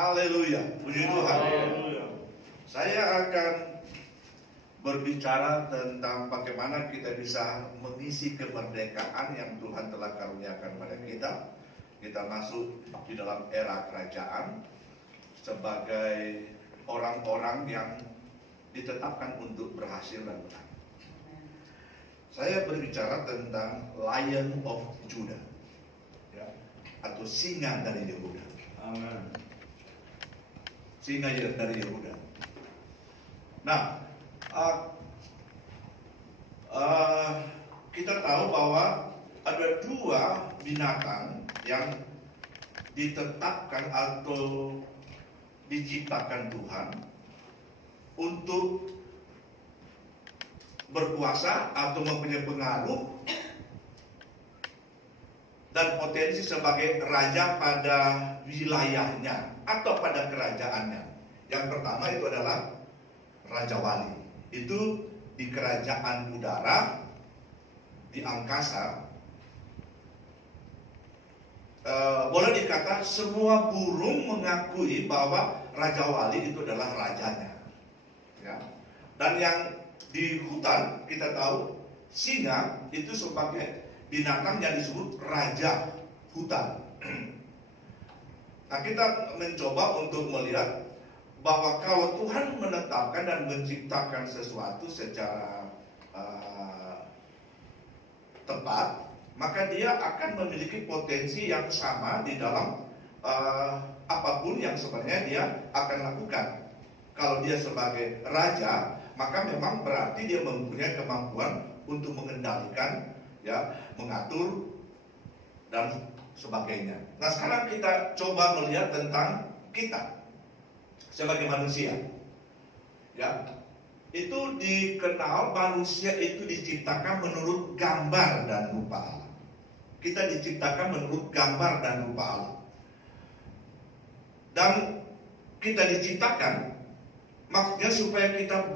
Haleluya, puji Tuhan. Haleluya. Saya akan berbicara tentang bagaimana kita bisa mengisi kemerdekaan yang Tuhan telah karuniakan pada kita. Kita masuk di dalam era kerajaan sebagai orang-orang yang ditetapkan untuk berhasil dan menang. Saya berbicara tentang Lion of Judah, ya, atau singa dari Yehuda. Amin. Singa dari Yehuda. Nah, kita tahu bahwa ada dua binatang yang ditetapkan atau diciptakan Tuhan untuk berkuasa atau mempunyai pengaruh dan potensi sebagai raja pada wilayahnya atau pada kerajaannya. Yang pertama itu adalah Raja Wali. Itu di kerajaan udara, di angkasa. Boleh dikata semua burung mengakui bahwa Raja Wali itu adalah rajanya, ya. Dan yang di hutan kita tahu singa itu sebagai binatang yang disebut raja hutan. Nah, kita mencoba untuk melihat bahwa kalau Tuhan menetapkan dan menciptakan sesuatu secara tepat, maka dia akan memiliki potensi yang sama di dalam apapun yang sebenarnya dia akan lakukan. Kalau dia sebagai raja, maka memang berarti dia mempunyai kemampuan untuk mengendalikan, ya, mengatur dan sebagainya. Nah, sekarang kita coba melihat tentang kita sebagai manusia, ya. Itu dikenal manusia itu diciptakan menurut gambar dan rupa Allah. Kita diciptakan menurut gambar dan rupa Allah. Dan kita diciptakan maksudnya supaya kita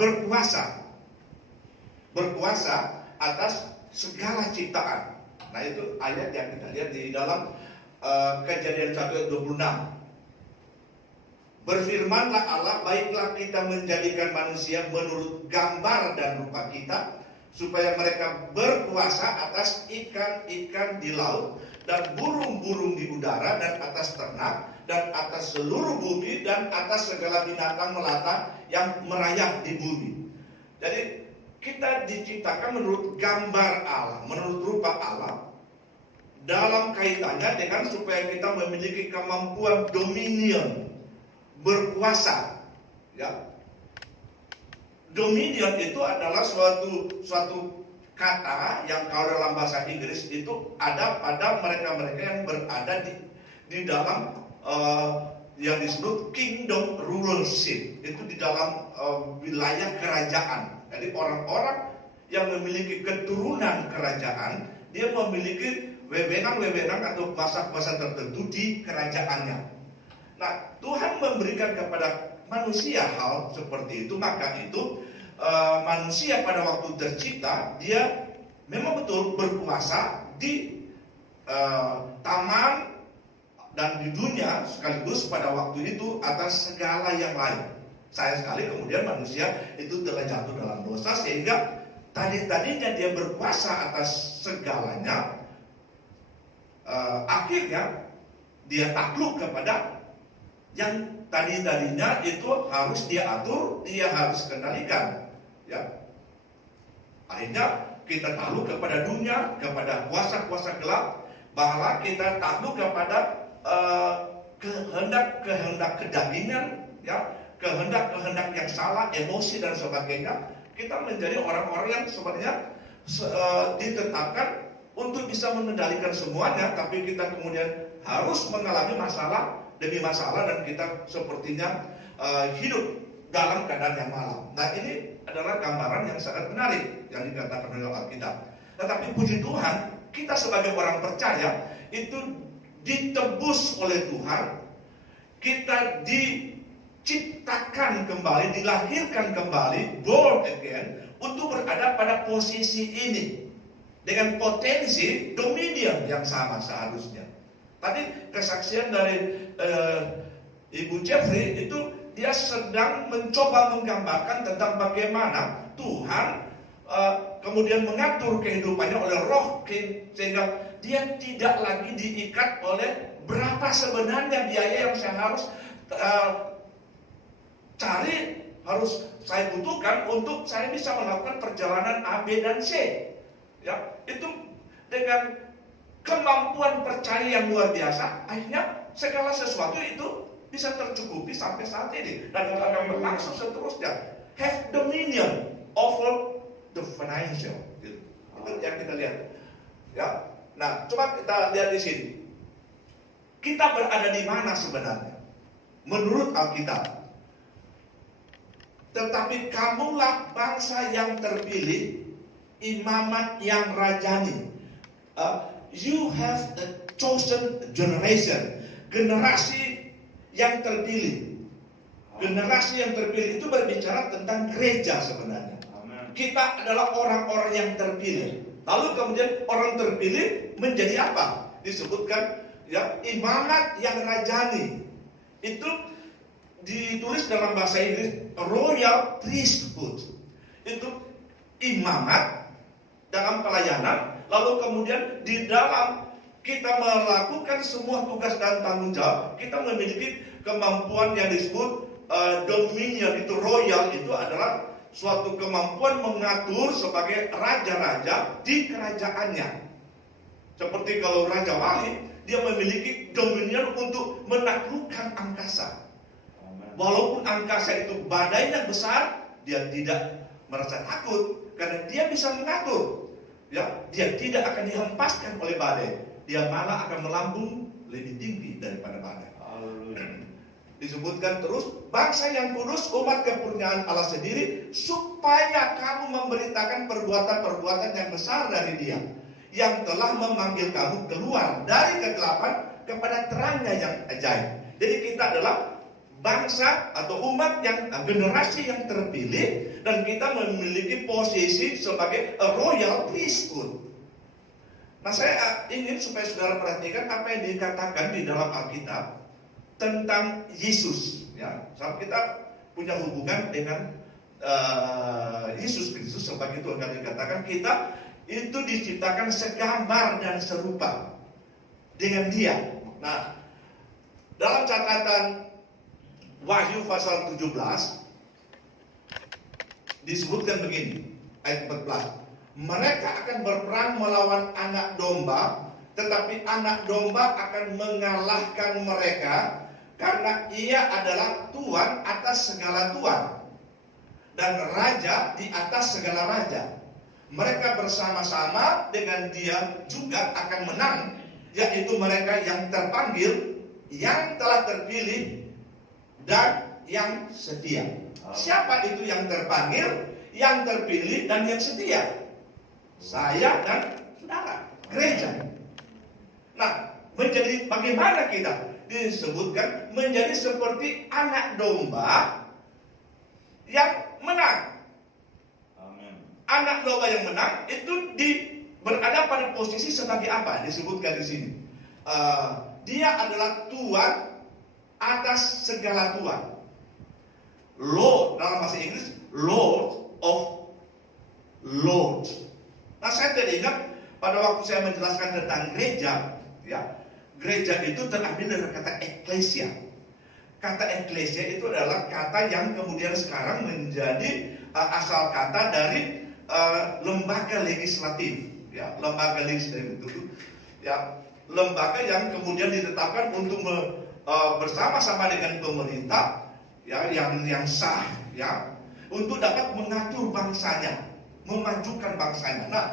berkuasa atas segala ciptaan. Nah, itu ayat yang kita lihat di dalam Kejadian 1:26. Berfirmanlah Allah, baiklah kita menjadikan manusia menurut gambar dan rupa kita, supaya mereka berkuasa atas ikan-ikan di laut dan burung-burung di udara dan atas ternak dan atas seluruh bumi dan atas segala binatang melata yang merayap di bumi. Jadi kita diciptakan menurut gambar Allah, menurut rupa Allah, dalam kaitannya dengan supaya kita memiliki kemampuan dominion, berkuasa, ya. Dominion itu adalah suatu kata yang kalau dalam bahasa Inggris itu ada pada mereka-mereka yang berada di dalam yang disebut kingdom rulership, itu di dalam wilayah kerajaan. Jadi orang-orang yang memiliki keturunan kerajaan, dia memiliki wewenang-wewenang atau kuasa-kuasa tertentu di kerajaannya. Nah, Tuhan memberikan kepada manusia hal seperti itu, maka itu manusia pada waktu tercipta dia memang betul berkuasa di taman dan di dunia sekaligus pada waktu itu atas segala yang lain. Sayang sekali kemudian manusia itu telah jatuh dalam dosa sehingga tadinya dia berkuasa atas segalanya, akhirnya dia takluk kepada yang tadinya itu harus dia atur, dia harus kendalikan, ya. Akhirnya kita takluk kepada dunia, kepada kuasa-kuasa gelap, bahwa kita takluk kepada kehendak kedagingan, ya, kehendak yang salah, emosi dan sebagainya. Kita menjadi orang-orang yang sebenarnya ditetapkan untuk bisa mengendalikan semuanya, tapi kita kemudian harus mengalami masalah demi masalah dan kita sepertinya hidup dalam keadaan yang malam. Nah, ini adalah gambaran yang sangat menarik yang dikatakan oleh Alkitab. Tetapi puji Tuhan, kita sebagai orang percaya itu ditebus oleh Tuhan, kita diciptakan kembali, dilahirkan kembali, born again, untuk berada pada posisi ini dengan potensi dominion yang sama seharusnya. Tadi kesaksian dari Ibu Jeffrey itu dia sedang mencoba menggambarkan tentang bagaimana Tuhan kemudian mengatur kehidupannya oleh roh, sehingga dia tidak lagi diikat oleh berapa sebenarnya biaya yang saya harus cari, harus saya butuhkan untuk saya bisa melakukan perjalanan A, B, dan C. Ya, itu dengan kemampuan percaya yang luar biasa, akhirnya segala sesuatu itu bisa tercukupi sampai saat ini dan akan berlangsung seterusnya. Have dominion over the financial. Itu yang kita lihat. Ya, nah coba kita lihat di sini. Kita berada di mana sebenarnya? Menurut Alkitab. Tetapi kamulah bangsa yang terpilih, imamat yang rajani. You have a chosen generation. Generasi yang terpilih. Generasi yang terpilih itu berbicara tentang gereja sebenarnya. Kita adalah orang-orang yang terpilih. Lalu kemudian orang terpilih menjadi apa? Disebutkan ya, imamat yang rajani. Itu ditulis dalam bahasa Inggris royal priesthood. Itu imamat dalam pelayanan, lalu kemudian di dalam kita melakukan semua tugas dan tanggung jawab, kita memiliki kemampuan yang disebut dominion. Itu royal, itu adalah suatu kemampuan mengatur sebagai raja-raja di kerajaannya. Seperti kalau Raja Wali, dia memiliki dominion untuk menaklukkan angkasa. Walaupun angkasa itu badainya besar, dia tidak merasa takut karena dia bisa mengatur. Ya, dia tidak akan dihempaskan oleh badai. Dia malah akan melambung lebih tinggi daripada badai. Disebutkan terus, bangsa yang kudus, umat kepunyaan Allah sendiri, supaya kamu memberitakan perbuatan-perbuatan yang besar dari Dia, yang telah memanggil kamu keluar dari kegelapan kepada terangnya yang ajaib. Jadi kita adalah bangsa atau umat yang generasi yang terpilih, dan kita memiliki posisi sebagai a royal priesthood. Nah, saya ingin supaya saudara perhatikan apa yang dikatakan di dalam Alkitab tentang Yesus. Ya, saat kita punya hubungan dengan Yesus Kristus sebagai Tuhan, kali dikatakan kita itu diciptakan segambar dan serupa dengan Dia. Nah, dalam catatan Wahyu pasal 17 disebutkan begini, ayat 14. Mereka akan berperang melawan anak domba, tetapi anak domba akan mengalahkan mereka, karena ia adalah Tuhan atas segala Tuhan dan Raja di atas segala Raja. Mereka bersama-sama dengan Dia juga akan menang, yaitu mereka yang terpanggil, yang telah terpilih, dan yang setia. Siapa itu yang terpanggil, yang terpilih, dan yang setia? Saya dan saudara, gereja. Nah, menjadi bagaimana kita? Disebutkan menjadi seperti anak domba yang menang. Amin. Anak domba yang menang itu berada pada posisi sebagai apa? Disebutkan di sini. Dia adalah Tuhan atas segala Tuhan. Lord dalam bahasa Inggris, Lord of Lords. Nah, saya teringat pada waktu saya menjelaskan tentang gereja, ya, gereja itu terambil dari kata eklesia. Kata eklesia itu adalah kata yang kemudian sekarang menjadi asal kata dari lembaga legislatif, ya, lembaga legislatif itu, ya, lembaga yang kemudian ditetapkan untuk bersama-sama dengan pemerintah, ya, yang sah, ya, untuk dapat mengatur bangsanya, memajukan bangsanya. Nah,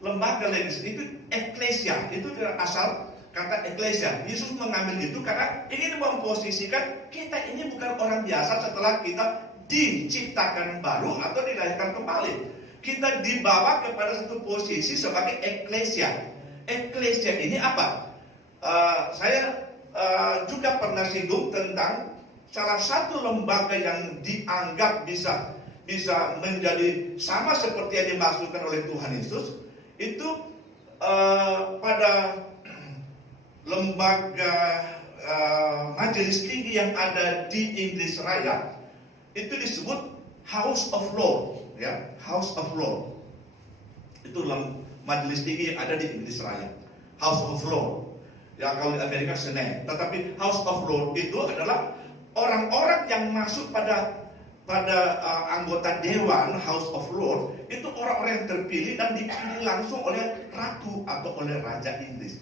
lembaga legislatif itu eklesia, itu asal kata eklesia. Yesus mengambil itu karena ingin memposisikan kita ini bukan orang biasa setelah kita diciptakan baru atau dilahirkan kembali. Kita dibawa kepada satu posisi sebagai eklesia. Eklesia ini apa? Saya juga pernah singgung tentang salah satu lembaga yang dianggap bisa menjadi sama seperti yang dimaksudkan oleh Tuhan Yesus, itu pada lembaga majelis tinggi yang ada di Inggris Raya itu disebut House of Lords, ya, House of Lords. Itu majelis tinggi yang ada di Inggris Raya, House of Lords. Ya, kalau di Amerika Senate. Tetapi House of Lords itu adalah orang-orang yang masuk pada anggota dewan House of Lords itu orang-orang yang terpilih dan dipilih langsung oleh ratu atau oleh raja Inggris.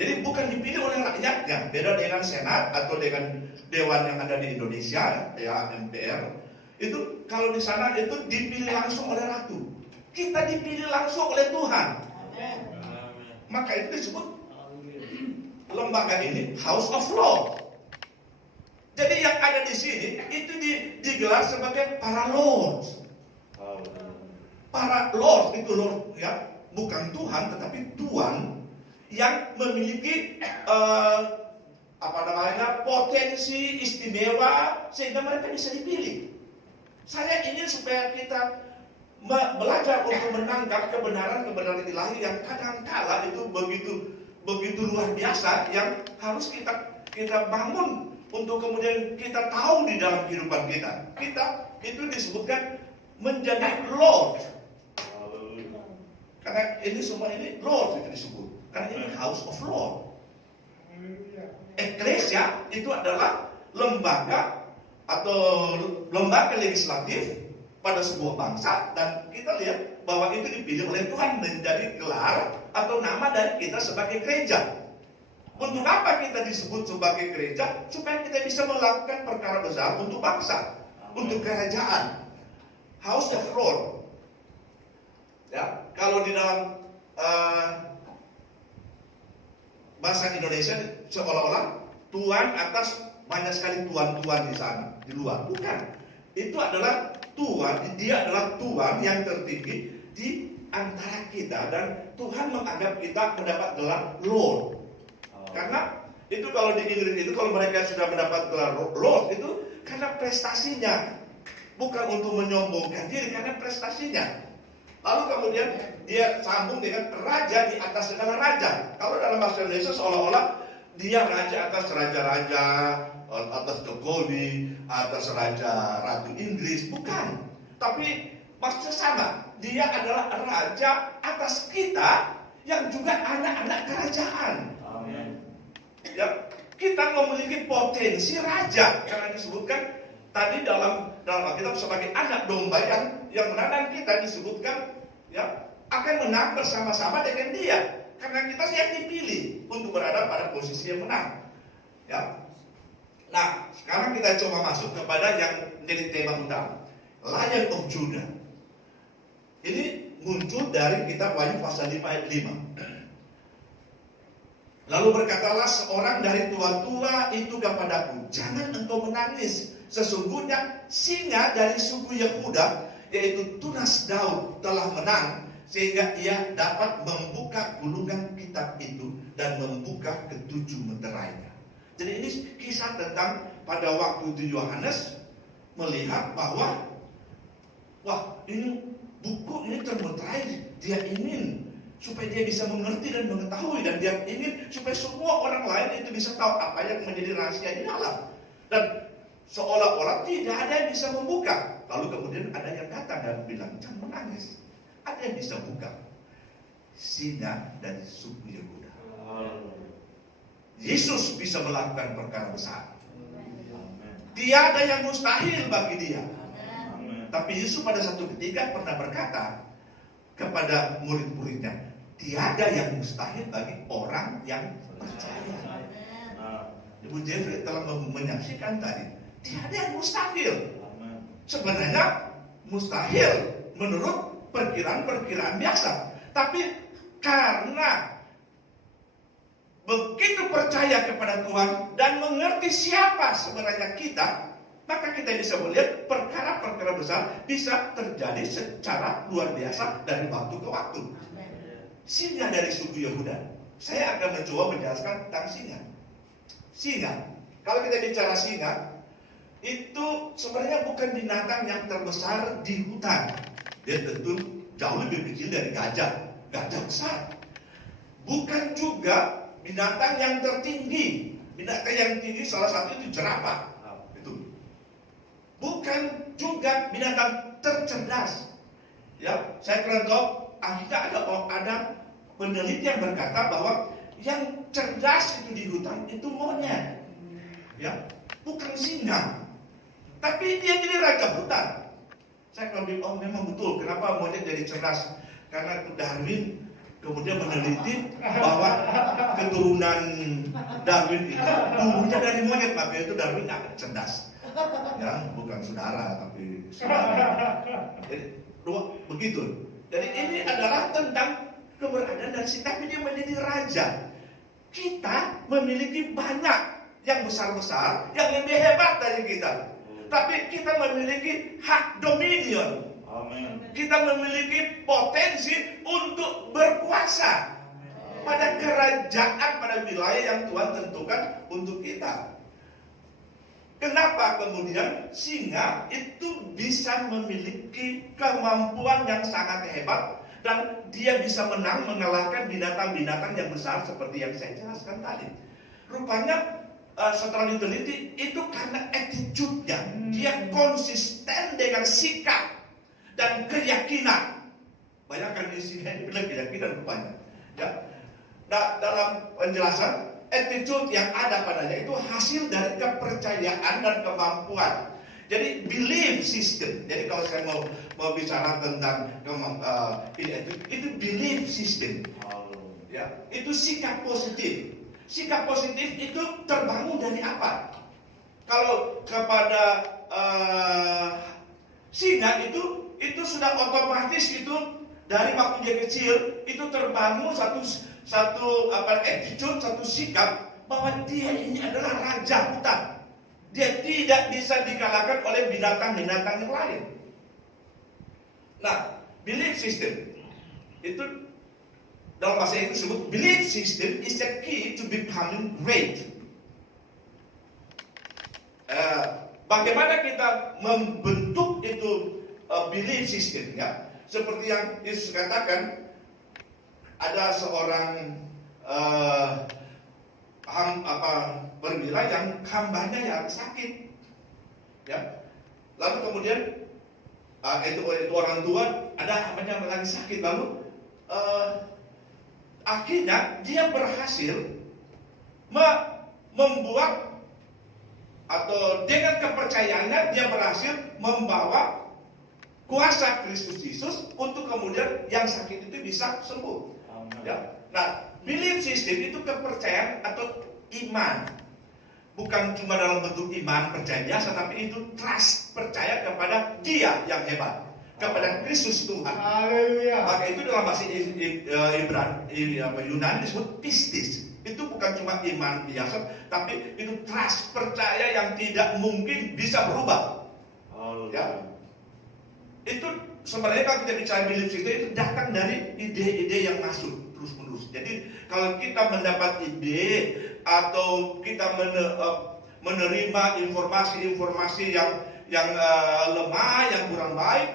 Jadi bukan dipilih oleh rakyatnya, beda dengan Senat atau dengan dewan yang ada di Indonesia, ya MPR. Itu kalau di sana itu dipilih langsung oleh ratu. Kita dipilih langsung oleh Tuhan. Maka itu disebut lembaga ini House of Lords. Jadi yang ada di sini itu digelar sebagai para lords. Para lords itu lord, ya, bukan Tuhan tetapi tuan yang memiliki potensi istimewa sehingga mereka bisa dipilih. Saya ingin supaya kita belajar untuk menangkap kebenaran ilahi yang kadang-kala itu begitu luar biasa yang harus kita bangun untuk kemudian kita tahu di dalam kehidupan kita. Kita itu disebutkan menjadi Lord. Karena ini semua ini Lord itu disebut. Karena ini House of Lord. Eklesia itu adalah lembaga atau lembaga legislatif pada sebuah bangsa, dan kita lihat bahwa itu dipilih oleh Tuhan menjadi gelar atau nama dari kita sebagai gereja. Untuk apa kita disebut sebagai gereja? Supaya kita bisa melakukan perkara besar untuk bangsa, untuk kerajaan. House of Lord. Ya, kalau di dalam bahasa Indonesia seolah-olah tuan atas banyak sekali tuan-tuan di sana, di luar. Bukan. Itu adalah tuan, dia adalah tuan yang tertinggi di antara kita, dan Tuhan menganggap kita mendapat gelar Lord. Karena itu kalau di Inggris itu kalau mereka sudah mendapat gelar Lord itu karena prestasinya, bukan untuk menyombongkan diri, karena prestasinya. Lalu kemudian dia sambung dengan raja di atas segala raja. Kalau dalam bahasa Indonesia seolah-olah dia raja atas raja-raja, atas Jokowi, atas raja Ratu Inggris. Bukan. Tapi maksudnya sama. Dia adalah raja atas kita yang juga anak-anak kerajaan. Amin. Ya, kita memiliki potensi raja karena disebutkan tadi dalam Alkitab sebagai anak domba yang menang, kita disebutkan ya akan menang bersama-sama dengan dia karena kita yang dipilih untuk berada pada posisi yang menang. Ya. Nah, sekarang kita coba masuk kepada yang menjadi tema utama, Lion of Judah. Ini muncul dari kitab Wahyu pasal 5 ayat 5. Lalu berkatalah seorang dari tua-tua itu kepadaku, jangan engkau menangis. Sesungguhnya singa dari suku Yehuda, yaitu tunas Daud, telah menang, sehingga ia dapat membuka gulungan kitab itu dan membuka ketujuh meterainya. Jadi ini kisah tentang pada waktu itu Yohanes melihat bahwa wah, ini buku ini termeterai. Dia ingin supaya dia bisa mengerti dan mengetahui, dan dia ingin supaya semua orang lain itu bisa tahu apa yang menjadi rahasia di dalam. Dan seolah-olah tidak ada yang bisa membuka. Lalu kemudian ada yang datang dan bilang, jangan menangis. Ada yang bisa buka. Singa dari suku Yehuda. Yesus bisa melakukan perkara besar. Tiada yang mustahil bagi dia. Tapi Yesus pada satu ketika pernah berkata kepada murid-muridnya, tiada yang mustahil bagi orang yang percaya. Ibu Jeffrey telah menyaksikan tadi, tiada yang mustahil. Sebenarnya mustahil menurut perkiraan-perkiraan biasa. Tapi karena begitu percaya kepada Tuhan dan mengerti siapa sebenarnya kita, maka kita bisa melihat perkara-perkara besar bisa terjadi secara luar biasa dari waktu ke waktu. Singa dari suku Yehuda. Saya akan mencoba menjelaskan tentang singa. Singa. Kalau kita bicara singa, itu sebenarnya bukan binatang yang terbesar di hutan. Dia tentu jauh lebih kecil dari gajah. Gajah besar. Bukan juga binatang yang tertinggi. Binatang yang tinggi salah satu itu jerapah. Itu bukan juga binatang tercerdas. Ya, saya kira akhirnya ada penelitian berkata bahwa yang cerdas itu di hutan itu monyet, ya, bukan singa. Tapi dia jadi raja hutan. Saya kalau bilang, oh memang betul. Kenapa monyet jadi cerdas? Karena Darwin kemudian meneliti bahwa keturunan Darwin itu dulunya dari monyet, maka itu Darwin agak cerdas. Ya, bukan saudara tapi saudara. Jadi, begitu. Jadi ini adalah tentang keberadaan dan tapi dia menjadi raja. Kita memiliki banyak yang besar-besar, yang lebih hebat dari kita. Tapi kita memiliki hak dominion. Amin. Kita memiliki potensi untuk berkuasa pada kerajaan, pada wilayah yang Tuhan tentukan untuk kita. Kenapa kemudian singa itu bisa memiliki kemampuan yang sangat hebat dan dia bisa mengalahkan binatang-binatang yang besar seperti yang saya jelaskan tadi. Rupanya setelah diteliti itu karena attitude-nya, dia konsisten dengan sikap dan keyakinan. Bayangkan di sini benar keyakinan rupanya. Ya. Nah, dalam penjelasan attitude yang ada padanya itu hasil dari kepercayaan dan kemampuan. Jadi belief system. Jadi kalau saya mau bicara tentang itu belief system. Ya, itu sikap positif. Sikap positif itu terbangun dari apa? Kalau kepada singa itu sudah otomatis itu dari waktu dia kecil itu terbangun satu attitude, satu sikap bahwa dia ini adalah raja hutan. Dia tidak bisa dikalahkan oleh binatang-binatang yang lain. Nah, belief system itu dalam bahasa Inggris disebut belief system is the key to becoming great. Bagaimana kita membentuk itu belief system, ya? Seperti yang Yesus katakan, ada seorang perwira yang hambanya yang sakit, ya. Lalu kemudian itu orang tua, ada hambanya yang lagi sakit, lalu akhirnya dia berhasil membuat atau dengan kepercayaannya dia berhasil membawa kuasa Kristus Yesus untuk kemudian yang sakit itu bisa sembuh. Ya. Nah, belief system itu kepercayaan atau iman. Bukan cuma dalam bentuk iman percaya biasa, tapi itu trust, percaya kepada Dia yang hebat, kepada Kristus Tuhan. Haleluya. Maka itu dalam bahasa Yunani disebut pistis. Itu bukan cuma iman biasa, tapi itu trust, percaya yang tidak mungkin bisa berubah. Ya. Itu sebenarnya kalau kita bicara belief system itu datang dari ide-ide yang masuk terus-menerus. Jadi kalau kita mendapat ide atau kita menerima informasi-informasi yang lemah, yang kurang baik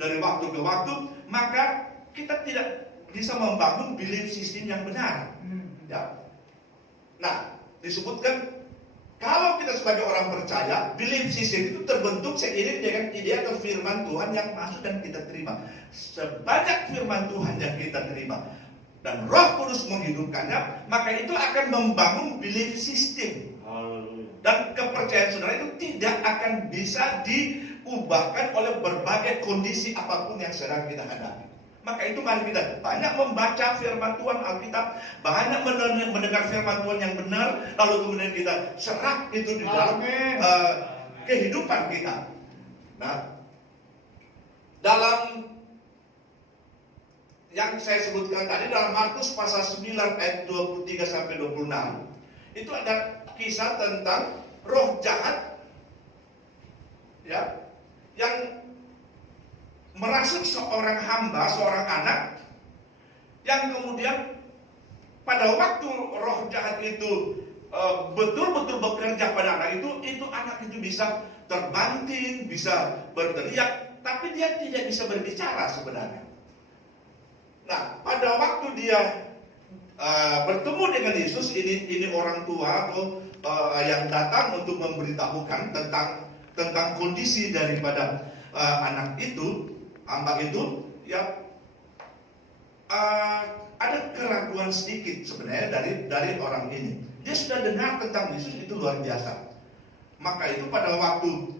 dari waktu ke waktu, maka kita tidak bisa membangun belief system yang benar. Ya. Nah, disebutkan kalau kita sebagai orang percaya, belief system itu terbentuk seiring dengan ide atau firman Tuhan yang masuk dan kita terima. Sebanyak firman Tuhan yang kita terima dan Roh Kudus menghidupkannya, maka itu akan membangun belief system. Dan kepercayaan saudara itu tidak akan bisa diubahkan oleh berbagai kondisi apapun yang sedang kita hadapi. Maka itu mari kita banyak membaca firman Tuhan Alkitab, banyak mendengar firman Tuhan yang benar, lalu kemudian kita serap itu di dalam kehidupan kita. Nah, dalam yang saya sebutkan tadi dalam Markus pasal 9 ayat 23 sampai 26, itu ada kisah tentang roh jahat, ya, yang merasuk seorang hamba, seorang anak, yang kemudian pada waktu roh jahat itu betul-betul bekerja pada anak itu bisa terbanting, bisa berteriak, tapi dia tidak bisa berbicara sebenarnya. Nah, pada waktu dia bertemu dengan Yesus, ini orang tua atau yang datang untuk memberitahukan tentang kondisi daripada anak itu, hamba itu, ya ada keraguan sedikit sebenarnya dari orang ini. Dia sudah dengar tentang Yesus, itu luar biasa. Maka itu pada waktu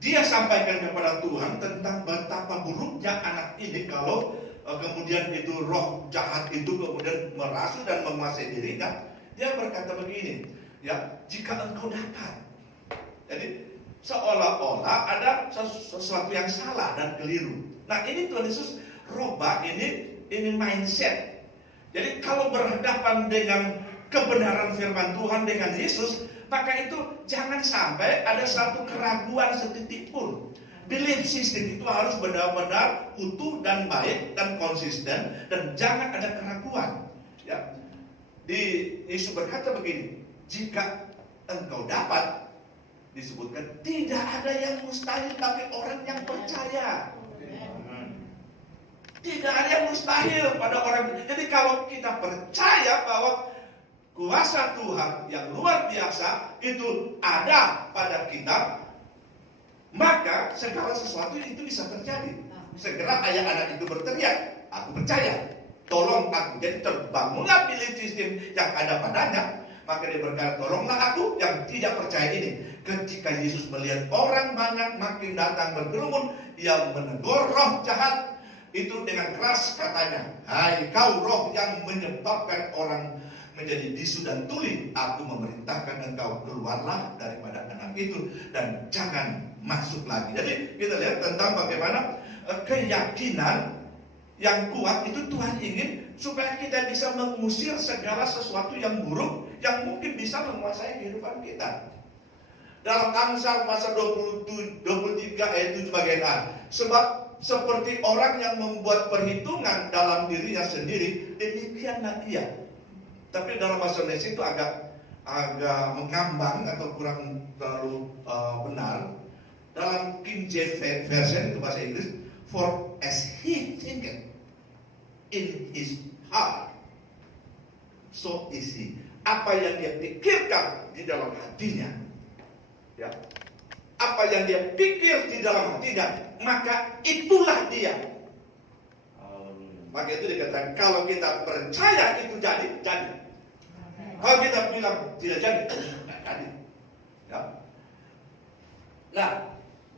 dia sampaikan kepada Tuhan tentang betapa buruknya anak ini kalau kemudian itu roh jahat itu kemudian merasuk dan menguasai dirinya. Dia berkata begini, ya, jika engkau dapat. Jadi seolah-olah ada sesuatu yang salah dan keliru. Nah, ini Tuhan Yesus robah ini mindset. Jadi kalau berhadapan dengan kebenaran firman Tuhan dengan Yesus, maka itu jangan sampai ada satu keraguan setitik pun. Belief system itu harus benar-benar utuh dan baik dan konsisten, dan jangan ada keraguan. Ya. Yesus berkata begini, jika engkau dapat, disebutkan tidak ada yang mustahil bagi orang yang percaya. Tidak ada yang mustahil pada orang. Jadi kalau kita percaya bahwa kuasa Tuhan yang luar biasa itu ada pada kita, maka segala sesuatu itu bisa terjadi. Segera ayah anak itu berteriak, aku percaya, tolong aku. Jadi terbangunlah belief system yang ada padanya. Maka dia berkata, tolonglah aku yang tidak percaya ini. Ketika Yesus melihat orang banyak makin datang berkerumun, ia menegur roh jahat itu dengan keras, katanya, hai kau roh yang menyebabkan orang menjadi bisu dan tuli, aku memerintahkan engkau keluarlah daripada anak itu dan jangan masuk lagi. Jadi kita lihat tentang bagaimana keyakinan yang kuat itu Tuhan ingin supaya kita bisa mengusir segala sesuatu yang buruk yang mungkin bisa menguasai kehidupan kita. Dalam Amsal pasal 23 ayat 7 bagian A, sebab seperti orang yang membuat perhitungan dalam dirinya sendiri, demikianlah ia. Tapi dalam bahasa Indonesia itu agak mengambang atau kurang terlalu benar. Dalam King James Version itu bahasa Inggris, for as he thinketh in his heart, so is he. Apa yang dia pikirkan di dalam hatinya, ya, apa yang dia pikir di dalam hatinya, maka itulah dia. Maka itu dikatakan kalau kita percaya itu jadi. Kalau kita bilang tidak jadi, tidak jadi. Ya. Nah,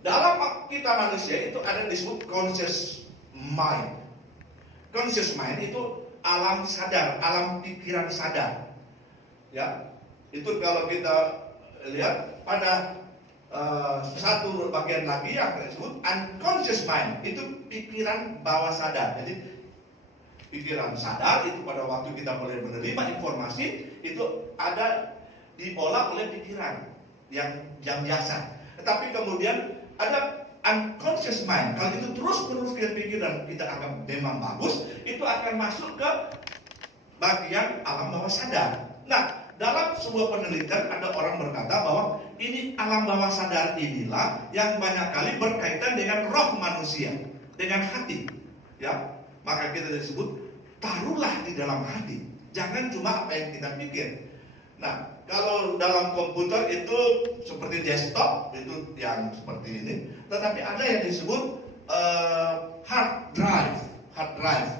dalam kita manusia itu ada yang disebut conscious mind. Conscious mind itu alam sadar, alam pikiran sadar. Ya, itu kalau kita lihat pada satu bagian lagi yang disebut unconscious mind, itu pikiran bawah sadar. Jadi pikiran sadar itu pada waktu kita mulai menerima informasi itu ada diolah oleh pikiran yang biasa. Tetapi kemudian ada unconscious mind. Kalau itu terus kita pikir dan kita akan memang bagus, itu akan masuk ke bagian alam bawah sadar. Nah, dalam sebuah penelitian ada orang berkata bahwa ini alam bawah sadar inilah yang banyak kali berkaitan dengan roh manusia, dengan hati. Ya, maka kita disebut taruhlah di dalam hati. Jangan cuma apa yang kita pikir. Nah, kalau dalam komputer itu seperti desktop itu yang seperti ini, tetapi ada yang disebut hard drive.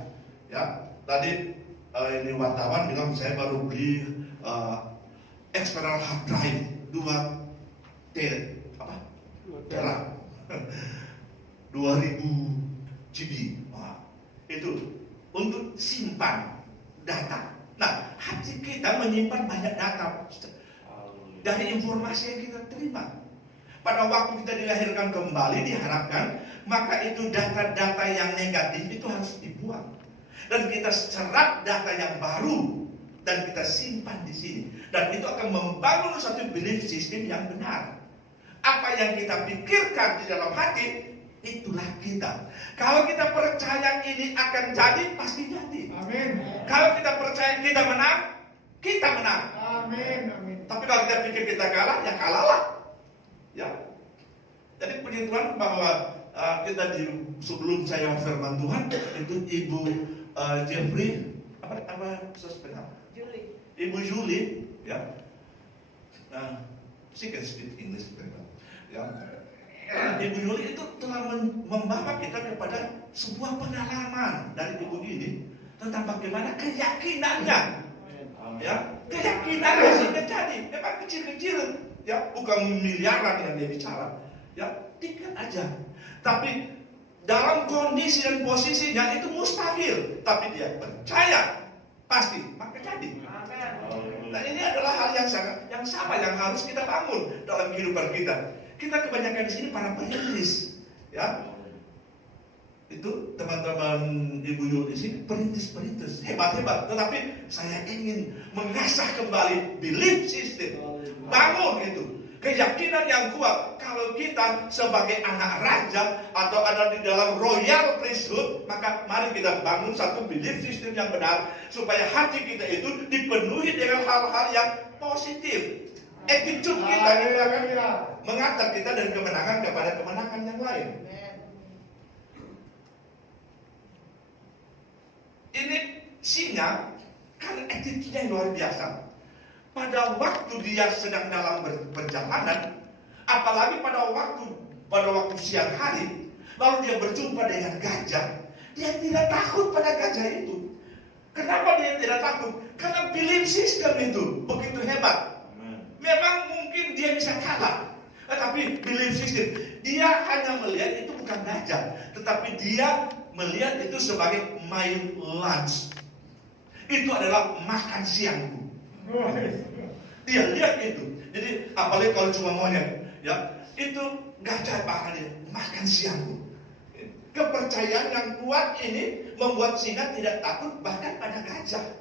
Ya, tadi ini wartawan bilang saya baru beli external hard drive 2 tera 2000 GB. Wah, itu untuk simpan data. Nah, hati kita menyimpan banyak data dari informasi yang kita terima. Pada waktu kita dilahirkan kembali, diharapkan maka itu data-data yang negatif itu harus dibuang dan kita serap data yang baru dan kita simpan di sini, dan itu akan membangun satu belief system yang benar. Apa yang kita pikirkan di dalam hati, itulah kita. Kalau kita percaya ini akan jadi, pasti jadi. Amin. Kalau kita percaya kita menang, kita menang. Amin. Tapi kalau kita pikir kita kalah, ya kalahlah. Ya. Jadi puji Tuhan bahwa kita sebelum saya firman Tuhan itu Ibu Jeffrey apa Ibu Julie, ya. Nah, she can speak English very well. Ya. Ibu Yuli itu telah membawa kita kepada sebuah pengalaman dari ibu ini tentang bagaimana keyakinannya. Ya, keyakinannya sehingga jadi memang kecil-kecil, ya, bukan miliaran yang dia bicara, ya, tingkat aja. Tapi dalam kondisi dan posisinya itu mustahil, tapi dia percaya pasti maka jadi. Dan ini adalah hal yang sama yang harus kita bangun dalam kehidupan kita. Kita kebanyakan di sini para perintis, ya. Itu teman-teman Ibu Yul di sini perintis hebat-hebat. Tetapi saya ingin mengasah kembali belief system, bangun itu keyakinan yang kuat. Kalau kita sebagai anak raja atau ada di dalam royal priesthood, maka mari kita bangun satu belief system yang benar supaya hati kita itu dipenuhi dengan hal-hal yang positif. Attitude kita itu akan mengantar kita dari kemenangan kepada kemenangan yang lain. Ini singa kan attitude-nya luar biasa. Pada waktu dia sedang dalam perjalanan, apalagi pada waktu siang hari, lalu dia berjumpa dengan gajah, dia tidak takut pada gajah itu. Kenapa dia tidak takut? Karena belief system itu begitu hebat. Memang mungkin dia bisa kalah, tetapi belief system, dia hanya melihat itu bukan gajah, tetapi dia melihat itu sebagai my lunch. Itu adalah makan siangku. Dia lihat itu. Jadi apalagi kalau cuma monyet, ya, itu gajah bakal dia makan siangku. Kepercayaan yang kuat ini membuat singa tidak takut bahkan pada gajah.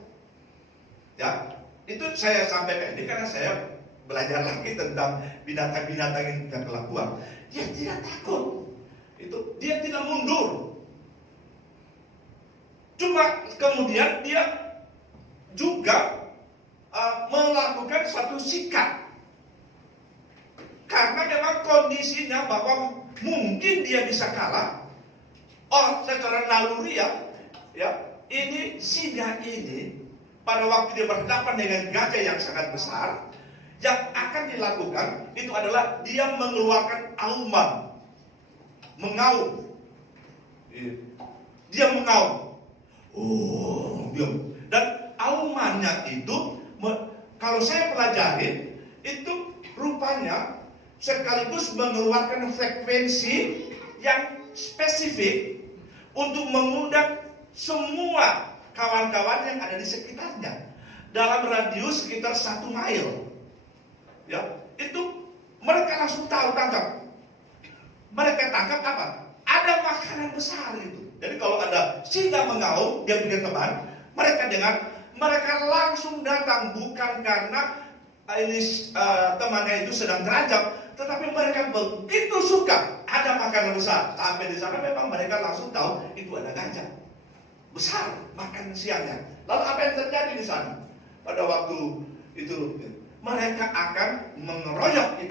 Ya, itu saya sampaikan ini karena saya belajar lagi tentang binatang-binatang yang punya kelakuan. Dia tidak takut. Itu dia tidak mundur. Cuma kemudian dia juga melakukan satu sikap. Karena memang kondisinya bahwa mungkin dia bisa kalah. Oh, secara naluri ya, ini singa ini pada waktu dia berhadapan dengan gajah yang sangat besar, yang akan dilakukan itu adalah dia mengeluarkan auman, mengaum. Dia mengaum. Dan aumannya itu, kalau saya pelajari, itu rupanya sekaligus mengeluarkan frekuensi yang spesifik untuk mengundang semua kawan-kawan yang ada di sekitarnya dalam radius sekitar 1 mile. Ya, itu mereka langsung tahu tangkap. Mereka tangkap apa? Ada makanan besar itu. Jadi kalau ada singa mengaum, dia punya teman, mereka dengar, mereka langsung datang bukan karena ini temannya itu sedang terancam, tetapi mereka begitu suka ada makanan besar. Sampai di sana memang mereka langsung tahu itu ada gajah besar makan siangnya. Lalu apa yang terjadi di sana? Pada waktu itu mereka akan mengeroyok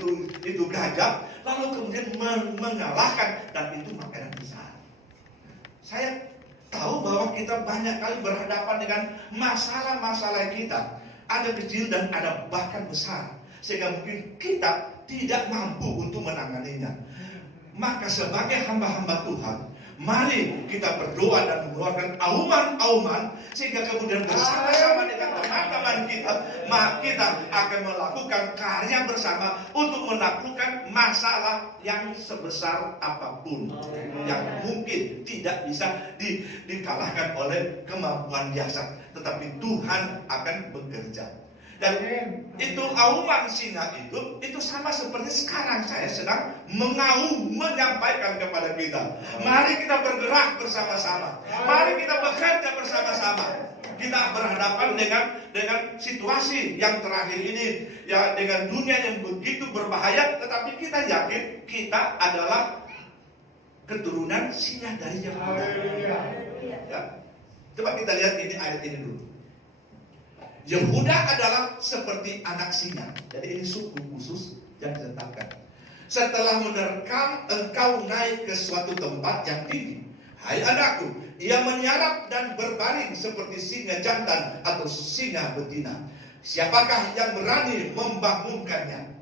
itu gajah, lalu kemudian mengalahkan, dan itu makanan besar. Saya tahu bahwa kita banyak kali berhadapan dengan masalah-masalah kita. Ada kecil dan ada bahkan besar. Sehingga mungkin kita tidak mampu untuk menanganinya. Maka sebagai hamba-hamba Tuhan, mari kita berdoa dan mengeluarkan auman-auman, sehingga kemudian bersama-sama dengan teman-teman kita akan melakukan karya bersama untuk menaklukkan masalah yang sebesar apapun, yang mungkin tidak bisa dikalahkan oleh kemampuan biasa, tetapi Tuhan akan bekerja. Dan itu auman singa itu sama seperti sekarang saya sedang mengaum, menyampaikan kepada kita. Mari kita bergerak bersama-sama. Mari kita bekerja bersama-sama. Kita berhadapan dengan situasi yang terakhir ini, ya, dengan dunia yang begitu berbahaya, tetapi kita yakin kita adalah keturunan singa dari Yehuda. Ya. Coba kita lihat ini ayat ini dulu. Yehuda adalah seperti anak singa. Jadi ini suku khusus yang ditetapkan. Setelah menerkam engkau naik ke suatu tempat yang tinggi, hai anakku, ia menyarap dan berbaring seperti singa jantan atau singa betina. Siapakah yang berani membangunkannya?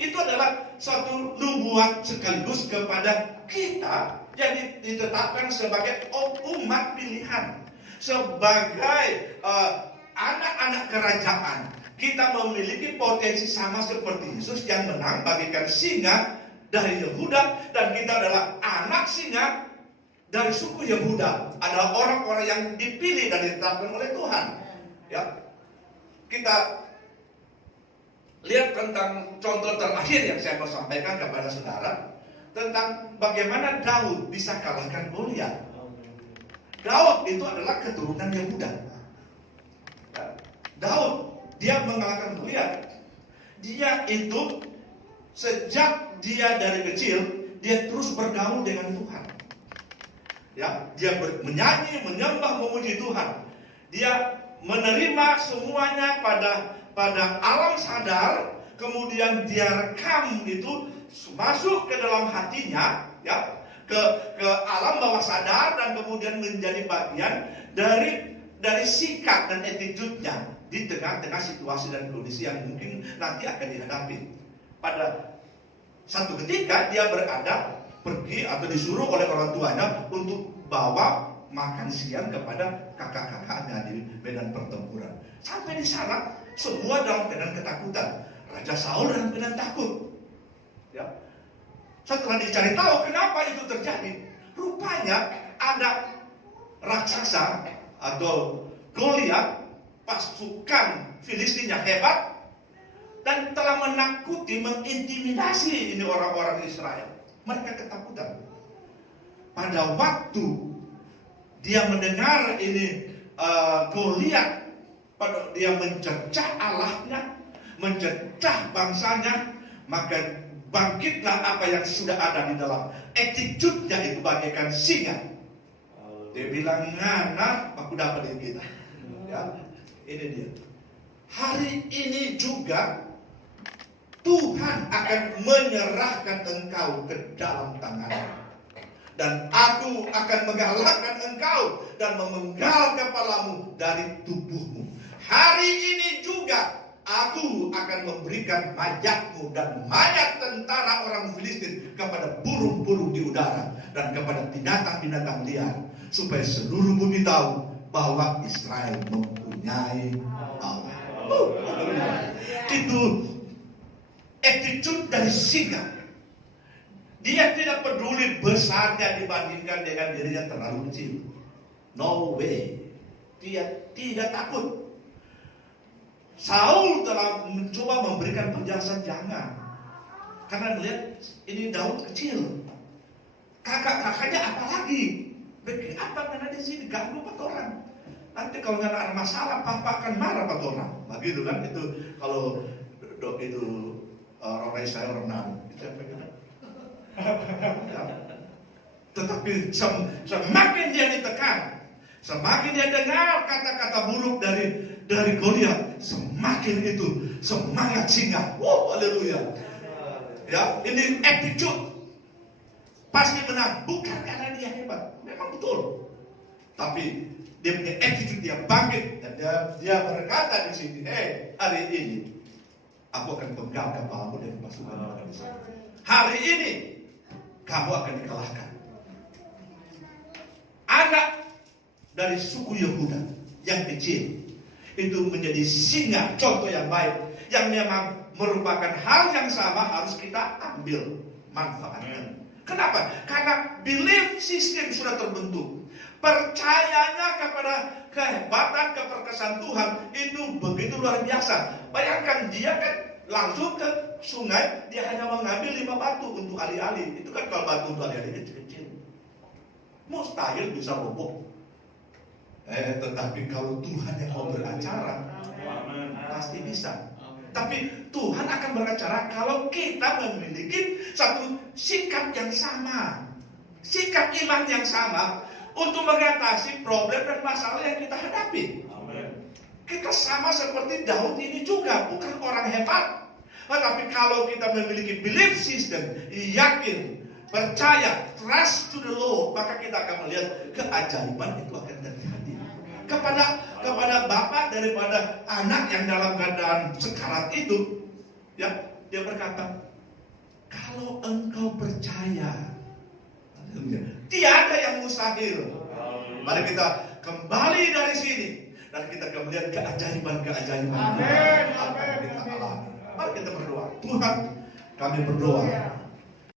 Itu adalah suatu nubuat sekaligus kepada kita yang ditetapkan sebagai umat pilihan, sebagai anak-anak kerajaan. Kita memiliki potensi sama seperti Yesus yang menang bagaikan singa dari Yehuda, dan kita adalah anak singa dari suku Yehuda, adalah orang-orang yang dipilih dan ditetapkan oleh Tuhan. Ya, kita lihat tentang contoh terakhir yang saya mau sampaikan kepada saudara tentang bagaimana Daud bisa kalahkan Goliat. Daud itu adalah keturunan Yehuda. Daud, dia mengalahkan Goliat. Dia itu sejak dia dari kecil, dia terus bergaul dengan Tuhan. Ya, dia menyanyi, menyembah, memuji Tuhan. Dia menerima semuanya pada alam sadar, kemudian dia rekam itu masuk ke dalam hatinya, ya, ke alam bawah sadar, dan kemudian menjadi bagian dari sikap dan attitude-nya di tengah-tengah situasi dan kondisi yang mungkin nanti akan dihadapi. Pada satu ketika dia pergi atau disuruh oleh orang tuanya untuk bawa makan siang kepada kakak-kakaknya di medan pertempuran. Sampai di sana semua dalam keadaan ketakutan. Raja Saul dalam keadaan takut. Ya. Setelah dicari tahu kenapa itu terjadi, rupanya ada raksasa atau Goliat, pasukan Filistin yang hebat, dan telah menakuti, mengintimidasi ini orang-orang Israel. Mereka ketakutan. Pada waktu dia mendengar ini Goliat, dia mencecah Allahnya, mencecah bangsanya, maka bangkitlah apa yang sudah ada di dalam attitude-nya itu bagaikan singa. Dia bilang, ngana aku dapat dari kita. Ya, ini dia. Hari ini juga Tuhan akan menyerahkan engkau ke dalam tangan, dan aku akan mengalahkan engkau dan memenggal kepalamu dari tubuhmu. Hari ini juga aku akan memberikan mayatmu dan mayat tentara orang Filistin kepada burung-burung di udara dan kepada binatang-binatang liar, supaya seluruh bumi tahu bahwa Israel mempunyai Allah. Itu attitude dari singa. Dia tidak peduli besarnya dibandingkan dengan dirinya terlalu kecil. No way. Dia tidak takut. Saul telah mencoba memberikan penjelasan jangan, karena melihat ini Daud kecil, kakak-kakaknya apalagi. Apa karena di sini ganggu 4 orang. Nanti kalau nggak ada masalah, papa akan marah 4 orang. Begitu kan? Itu kalau itu orang Israel renang. Tetapi semakin dia ditekan, semakin dia dengar kata-kata buruk dari Goliat, semakin itu semangat singa. Haleluya. Ya, ini attitude. Pasti menang, bukan karena dia hebat, memang betul. Tapi dia punya attitude, dia bangkit, dan dia berkata di sini, hari ini aku akan penggal kepalamu dari pasukan orang Israel. Hari ini kamu akan dikalahkan. Anak dari suku Yehuda yang kecil itu menjadi singa, contoh yang baik, yang memang merupakan hal yang sama harus kita ambil manfaatnya. Kenapa? Karena belief system sudah terbentuk. Percayanya kepada kehebatan, keperkasaan Tuhan itu begitu luar biasa. Bayangkan dia kan langsung ke sungai, dia hanya mengambil 5 batu untuk alih-alih. Itu kan kalau batu untuk alih-alih kecil-kecil, mustahil bisa roboh. Tetapi kalau Tuhan yang mau beracara, pasti bisa. Tapi Tuhan akan beracara kalau kita memiliki satu sikap yang sama, sikap iman yang sama untuk mengatasi problem dan masalah yang kita hadapi. Kita sama seperti Daud ini juga, bukan orang hebat. Tetapi kalau kita memiliki belief system, yakin, percaya, trust to the Lord, maka kita akan melihat keajaiban itu akan terjadi. kepada bapak daripada anak yang dalam keadaan sekarat itu. Ya, dia berkata, kalau engkau percaya, tiada yang mustahil. Mari kita kembali dari sini dan kita akan melihat keajaiban-keajaiban. Amin. Mari kita berdoa. Tuhan, kami berdoa